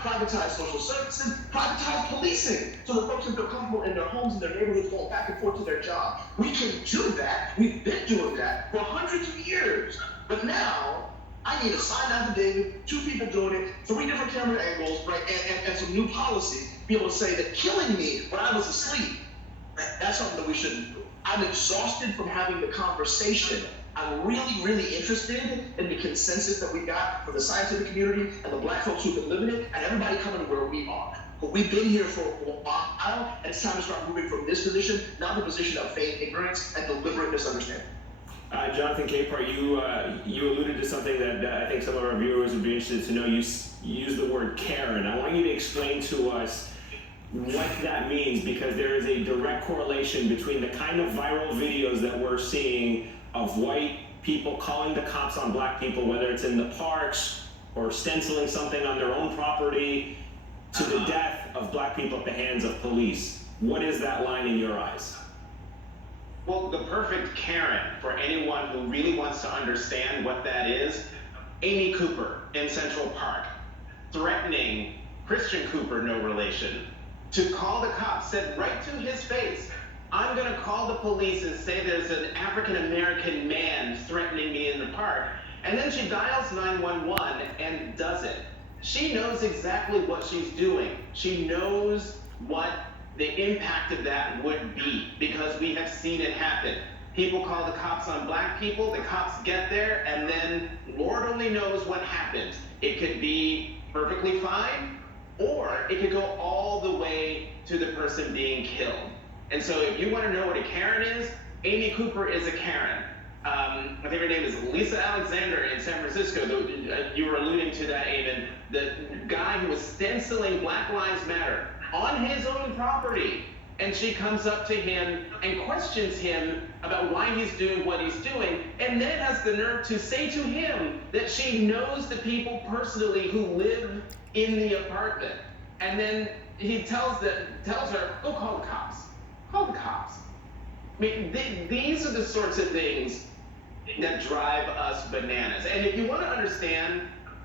privatize social services, privatize policing, so that folks can feel comfortable in their homes and their neighborhoods going back and forth to their job. We can do that. We've been doing that for hundreds of years. But now, I need a signed affidavit, 2 people doing it, 3 different camera angles, right, and some new policy to be able to say that killing me when I was asleep, that's something that we shouldn't do. I'm exhausted from having the conversation. I'm really, really interested in the consensus that we got from the scientific community and the Black folks who've been living it, and everybody coming to where we are. But we've been here for a while, and it's time to start moving from this position, not the position of feigned ignorance and deliberate misunderstanding. Jonathan Capehart, you alluded to something that I think some of our viewers would be interested to know. You used the word Karen. I want you to explain to us what that means, because there is a direct correlation between the kind of viral videos that we're seeing of white people calling the cops on Black people, whether it's in the parks or stenciling something on their own property, to the death of Black people at the hands of police. What is that line in your eyes? Well, the perfect Karen for anyone who really wants to understand what that is, Amy Cooper in Central Park, threatening Christian Cooper, no relation, to call the cops, said right to his face, I'm gonna call the police and say there's an African-American man threatening me in the park. And then she dials 911 and does it. She knows exactly what she's doing. She knows what the impact of that would be, because we have seen it happen. People call the cops on Black people, the cops get there, and then Lord only knows what happens. It could be perfectly fine, or it could go all the way to the person being killed. And so if you want to know what a Karen is, Amy Cooper is a Karen. I think her name is Lisa Alexander in San Francisco. You were alluding to that, Eamon. The guy who was stenciling Black Lives Matter on his own property. And she comes up to him and questions him about why he's doing what he's doing, and then has the nerve to say to him that she knows the people personally who live in the apartment. And then he tells her, go call the cops. Call the cops. I mean, these are the sorts of things that drive us bananas. And if you want to understand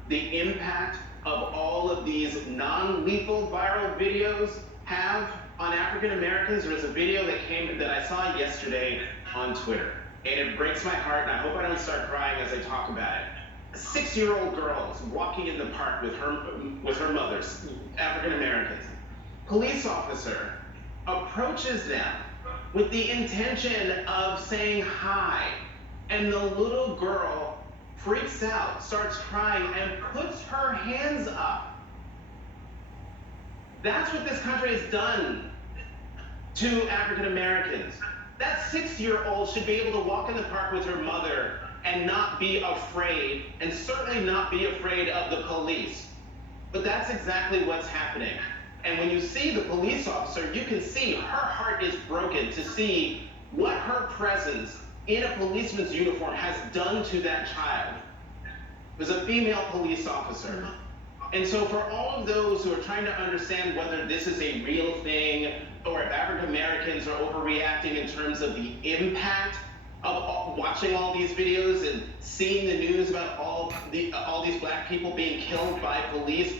the impact of all of these non-lethal viral videos have on African Americans, there's a video that I saw yesterday on Twitter, and it breaks my heart, and I hope I don't start crying as I talk about it. A 6-year-old girl is walking in the park with her mothers, African Americans. Police officer approaches them with the intention of saying hi, and the little girl freaks out, starts crying, and puts her hands up. That's what this country has done to African Americans. That 6-year-old should be able to walk in the park with her mother and not be afraid, and certainly not be afraid of the police. But that's exactly what's happening. And when you see the police officer, you can see her heart is broken to see what her presence in a policeman's uniform has done to that child. It was a female police officer. And so for all of those who are trying to understand whether this is a real thing, or if African Americans are overreacting in terms of the impact of watching all these videos and seeing the news about all these Black people being killed by police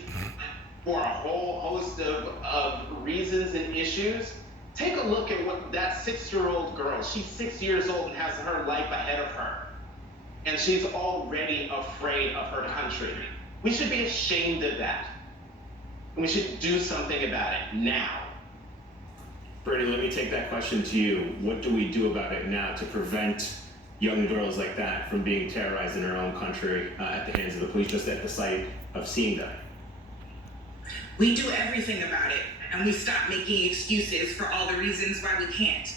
for a whole host of reasons and issues, take a look at what that 6-year-old girl, she's 6 years old and has her life ahead of her. And she's already afraid of her country. We should be ashamed of that. And we should do something about it now. Bernie, let me take that question to you. What do we do about it now to prevent young girls like that from being terrorized in their own country at the hands of the police, just at the sight of seeing them? We do everything about it, and we stop making excuses for all the reasons why we can't.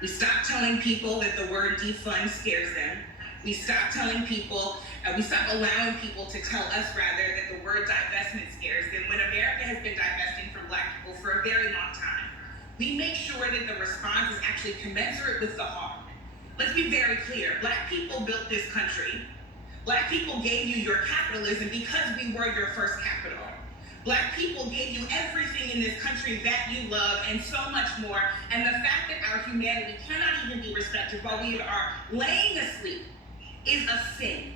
We stop telling people that the word defund scares them. We stop telling people, we stop allowing people to tell us, rather, that the word divestment scares them, when America has been divesting from Black people for a very long time. We make sure that the response is actually commensurate with the harm. Let's be very clear. Black people built this country. Black people gave you your capitalism because we were your first capital. Black people gave you everything in this country that you love and so much more. And the fact that our humanity cannot even be respected while we are laying asleep is a sin.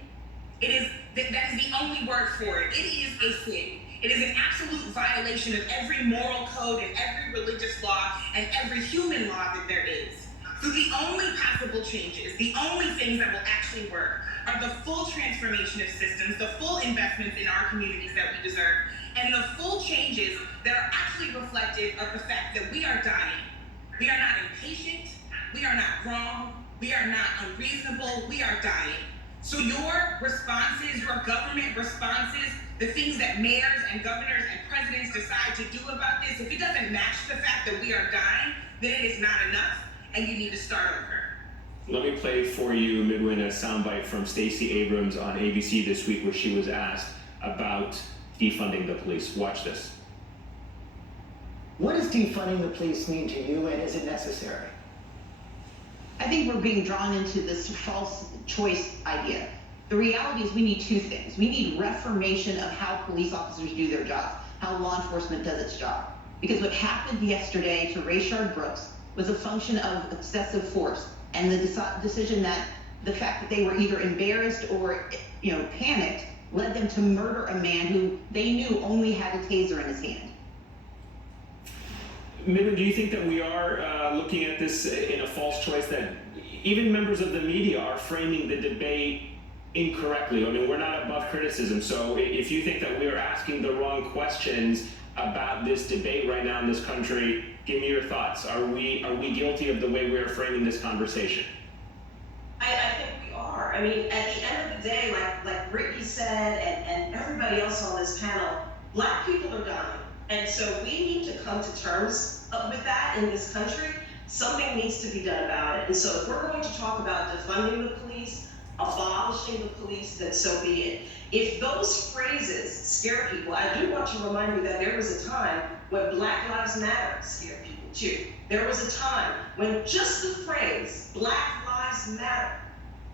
That is the only word for it. It is a sin. It is an absolute violation of every moral code and every religious law and every human law that there is. So the only possible changes, the only things that will actually work are the full transformation of systems, the full investments in our communities that we deserve, and the full changes that are actually reflective of the fact that we are dying. We are not impatient, we are not wrong, we are not unreasonable, we are dying. So your responses, your government responses, the things that mayors and governors and presidents decide to do about this, if it doesn't match the fact that we are dying, then it is not enough, and you need to start over. Let me play for you, Midwin, a soundbite from Stacey Abrams on ABC this week where she was asked about defunding the police. Watch this. What does defunding the police mean to you, and is it necessary? I think we're being drawn into this false choice idea. The reality is we need two things. We need reformation of how police officers do their jobs, how law enforcement does its job. Because what happened yesterday to Rayshard Brooks was a function of excessive force, and the decision that the fact that they were either embarrassed or panicked led them to murder a man who they knew only had a taser in his hand. Midwin, do you think that we are looking at this in a false choice, that even members of the media are framing the debate incorrectly? I mean, we're not above criticism, so if you think that we are asking the wrong questions about this debate right now in this country, give me your thoughts. Are we guilty of the way we are framing this conversation? I think we are. I mean, at the end of the day, like Brittany said, and everybody else on this panel, Black people are dying. And so we need to come to terms with that in this country. Something needs to be done about it. And so if we're going to talk about defunding the police, abolishing the police, then so be it. If those phrases scare people, I do want to remind you that there was a time when Black Lives Matter scared people too. There was a time when just the phrase Black Lives Matter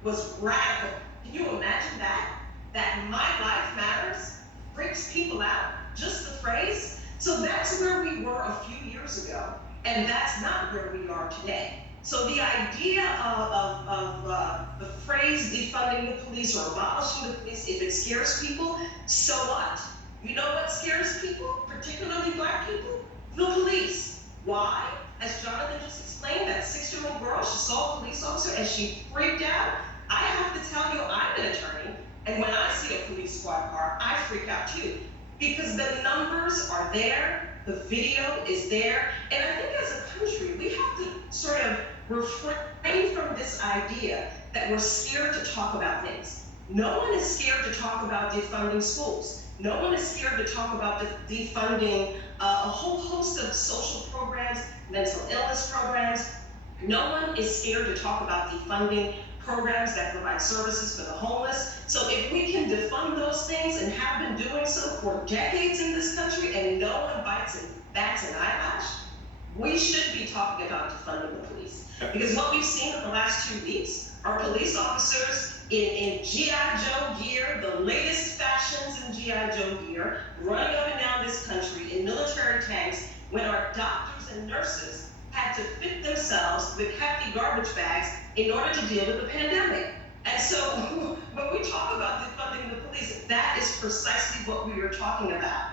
was radical. Can you imagine that? That my life matters freaks people out, just the phrase. So that's where we were a few years ago, and that's not where we are today. So the idea of the phrase defunding the police or abolishing the police, if it scares people, so what? You know what scares people, particularly Black people? The police. Why? As Jonathan just explained, that 6-year-old girl, she saw a police officer and she freaked out. I have to tell you, I'm an attorney, and when I see a police squad car, I freak out too. Because the numbers are there, the video is there, and I think as a country, we have to sort of refrain from this idea that we're scared to talk about things. No one is scared to talk about defunding schools. No one is scared to talk about defunding a whole host of social programs, mental illness programs. No one is scared to talk about defunding programs that provide services for the homeless. So if we can defund those things and have been doing so for decades in this country and no one bats an eyelash, we should be talking about defunding the police. Because what we've seen in the last 2 weeks are police officers in G.I. Joe gear, the latest fashions in G.I. Joe gear, running up and down this country in military tanks when our doctors and nurses had to fit themselves with hefty garbage bags in order to deal with the pandemic. And so when we talk about defunding the police, that is precisely what we are talking about.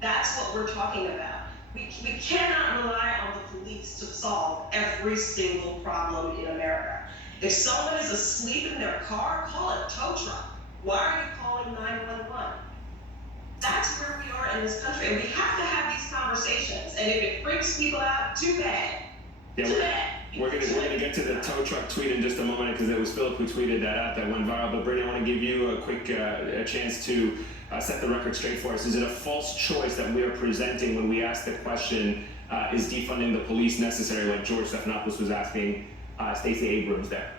That's what we're talking about. We cannot rely on the police to solve every single problem in America. If someone is asleep in their car, call a tow truck. Why are you calling 911? That's where we are in this country, and we have to have these conversations. And if it freaks people out, too bad. Yeah, Too bad. We're gonna get to the tow truck tweet in just a moment, because it was Philip who tweeted that out, that went viral. But Brittany, I want to give you a quick a chance to set the record straight for us. Is it a false choice that we are presenting when we ask the question, is defunding the police necessary, like George Stephanopoulos was asking Stacey Abrams there?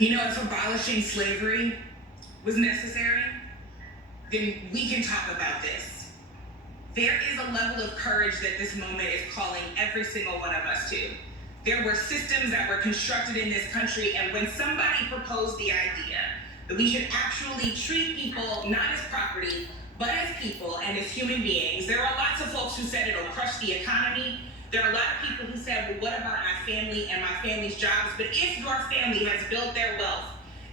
You know, if abolishing slavery was necessary, then we can talk about this. There is a level of courage that this moment is calling every single one of us to. There were systems that were constructed in this country, and when somebody proposed the idea that we should actually treat people not as property, but as people and as human beings, there are lots of folks who said it'll crush the economy. There are a lot of people who said, well, what about my family and my family's jobs? But if your family has built their wealth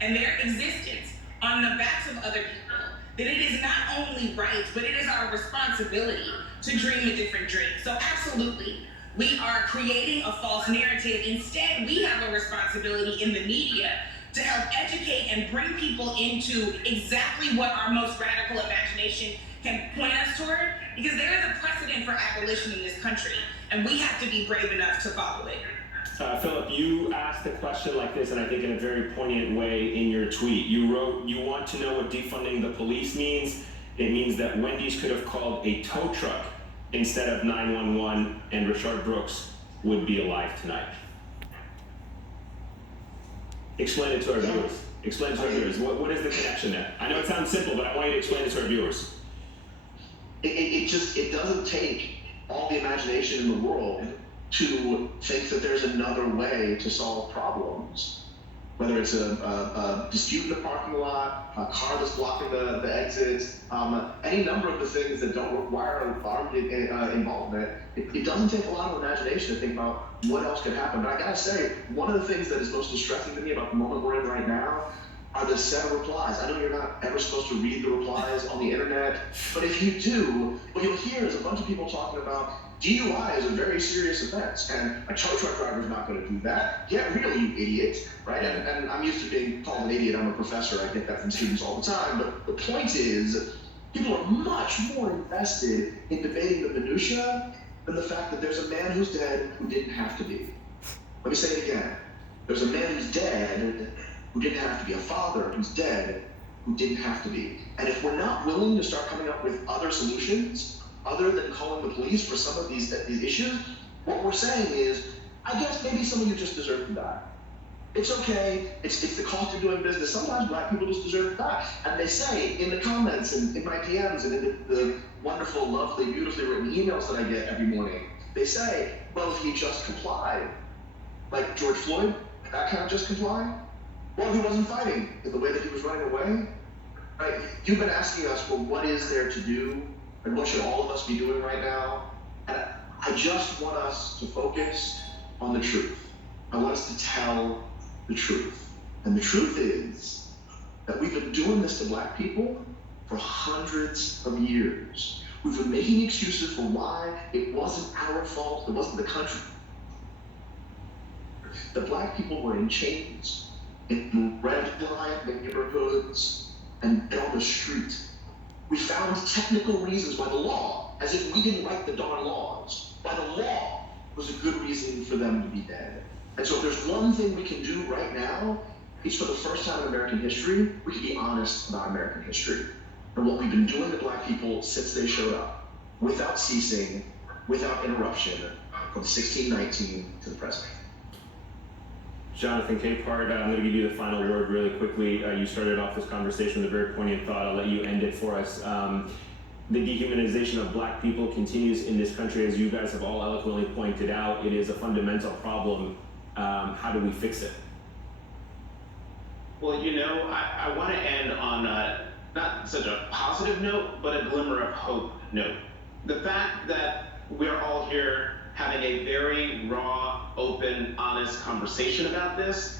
and their existence on the backs of other people, that it is not only right, but it is our responsibility to dream a different dream. So absolutely, we are creating a false narrative. Instead, we have a responsibility in the media to help educate and bring people into exactly what our most radical imagination can point us toward, because there is a precedent for abolition in this country, and we have to be brave enough to follow it. Philip, you asked a question like this, and I think in a very poignant way in your tweet. You wrote, "You want to know what defunding the police means? It means that Wendy's could have called a tow truck instead of 911, and Rayshard Brooks would be alive tonight." Explain it to our viewers. Explain it to our viewers. What is the connection there? I know it sounds simple, but I want you to explain it to our viewers. It doesn't take all the imagination in the world to think that there's another way to solve problems. Whether it's a dispute in the parking lot, a car that's blocking the exits, any number of the things that don't require armed involvement, it doesn't take a lot of imagination to think about what else could happen. But I gotta say, one of the things that is most distressing to me about the moment we're in right now are the set of replies. I know you're not ever supposed to read the replies on the internet, but if you do, what you'll hear is a bunch of people talking about DUI is a very serious offense, and a tow truck driver is not going to do that. Get real, you idiot, right? And I'm used to being called an idiot. I'm a professor. I get that from students all the time. But the point is, people are much more invested in debating the minutia than the fact that there's a man who's dead who didn't have to be. Let me say it again. There's a man who's dead who didn't have to be, a father who's dead who didn't have to be. And if we're not willing to start coming up with other solutions, other than calling the police for some of these issues, what we're saying is, I guess maybe some of you just deserve to die. It's okay, it's the cost of doing business. Sometimes black people just deserve to die. And they say in the comments and in my DMs and in the wonderful, lovely, beautifully written emails that I get every morning, they say, well, if he just complied, like George Floyd, that kind of just comply? Well, he wasn't fighting in the way that he was running away. Right? You've been asking us, well, what is there to do? And what should all of us be doing right now? And I just want us to focus on the truth. I want us to tell the truth. And the truth is that we've been doing this to black people for hundreds of years. We've been making excuses for why it wasn't our fault, it wasn't the country. The black people were in chains, in red light neighborhoods, and on the street. We found technical reasons why the law, as if we didn't write the darn laws, why the law was a good reason for them to be dead. And so if there's one thing we can do right now, it's for the first time in American history, we can be honest about American history and what we've been doing to black people since they showed up, without ceasing, without interruption, from 1619 to the present. Jonathan Capehart, I'm going to give you the final word really quickly. You started off this conversation with a very poignant thought. I'll let you end it for us. The dehumanization of black people continues in this country, as you guys have all eloquently pointed out. It is a fundamental problem. How do we fix it? Well, you know, I want to end on not such a positive note, but a glimmer of hope note. The fact that we're all here having a very raw, open, honest conversation about this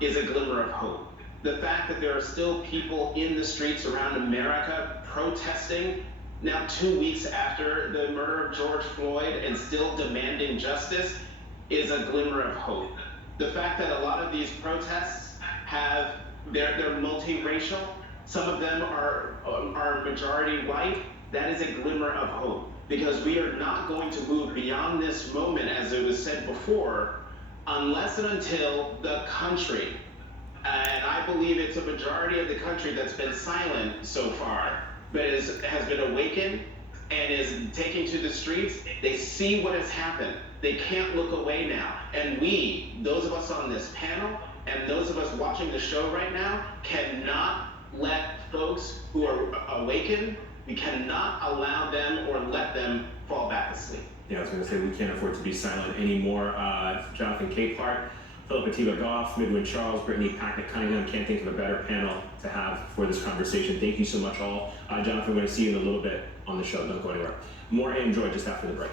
is a glimmer of hope. The fact that there are still people in the streets around America protesting now 2 weeks after the murder of George Floyd and still demanding justice is a glimmer of hope. The fact that a lot of these protests they're multiracial, some of them are majority white, that is a glimmer of hope. Because we are not going to move beyond this moment, as it was said before, unless and until the country, and I believe it's a majority of the country that's been silent so far, but has been awakened and is taking to the streets, they see what has happened. They can't look away now. And we, those of us on this panel, and those of us watching the show right now, cannot let folks who are awakened, we cannot allow them or let them fall back asleep. Yeah, I was going to say we can't afford to be silent anymore. Jonathan Capehart, Philip Atiba Goff, Midwin Charles, Brittany Packnett Cunningham. Can't think of a better panel to have for this conversation. Thank you so much all. Jonathan, we're going to see you in a little bit on the show. Don't go anywhere. More and enjoy just after the break.